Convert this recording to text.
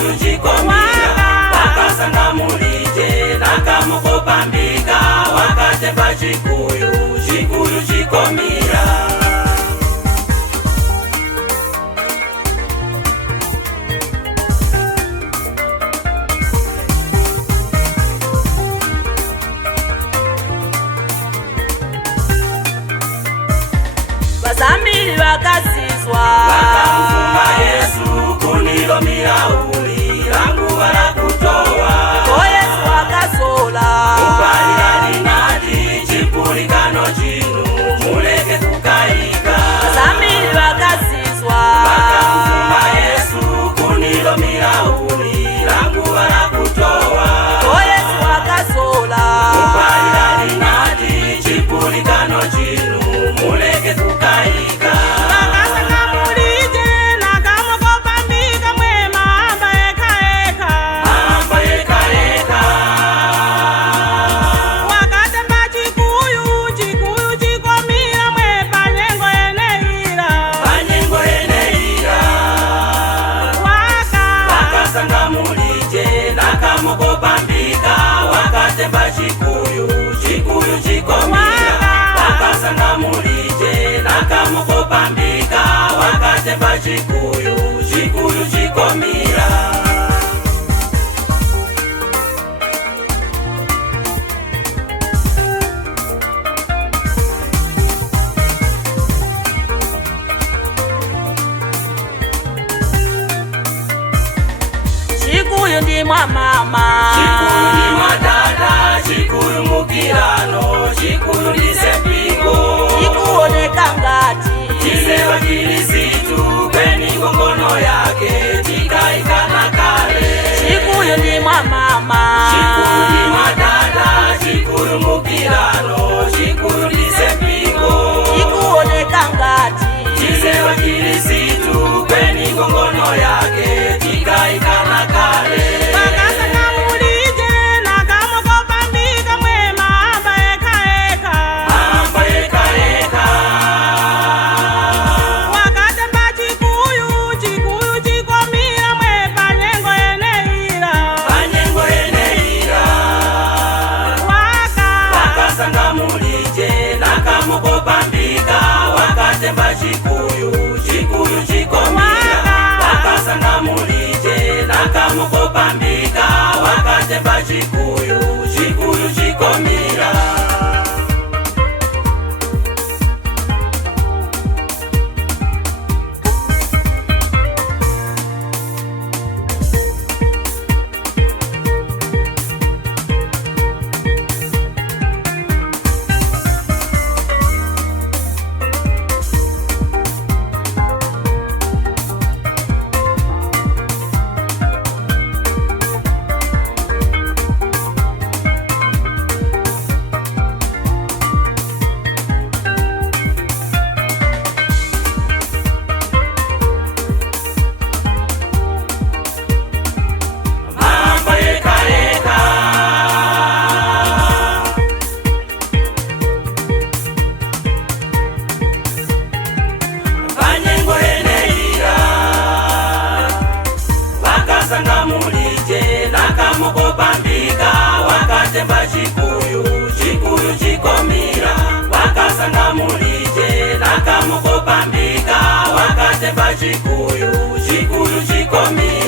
chikuyu chikomira vakasanga mulije nakamukopambika wakatemba chikuyu chikomira. Vazambiri vakasizwa vakamufuma Yesu kunilo mirauli rangu varakutowa ko Yesu akasola kupalirani nati chipulikano chinu muleke kukaika. Vazambiri vakasizwa vakamufuma Yesu kunilo mirauli rangu varakutowa ko Yesu akasola kupalirani nati chipulikano chinu muleke kukaika. vakasanga mulije nakamukopambika mwema amba eka wakatemba chikuyu chikomira mwe panyengo eneira vakasanga mulije nakamukopambika wakatemba chikuyu chikomira vakasanga mulije nakamukopambika wakatemba chikuyu chikomira. chikuyu ndi mwa mama chikuyu ndi mwa dada chikuyu mukirano chikuyu ndi sepiko chikuoneka ngati chisewa Kirisitu kweni ngono yake chikaikana kale. chikuyu ndi mwa mama chikuyu ndi mwa dada chikuyu mukirano chikuyu ndi sepiko chikuoneka ngati chisewa Kirisitu kweni ngono yake chikaikana kale. vakasanga mulije nakamukopambika mwema amba eka wakatemba chikuyu chikomira mwe panyengo eneira vakasanga mulije nakamukopambika wakatemba chikuyu chikomira vakasanga mulije nakamukopambika wakatemba chikuyu chikomira. vakasanga mulije nakamukopambika wakatemba chikuyu chikomira vakasanga mulije nakamukopambika wakatemba chikuyu chikomira.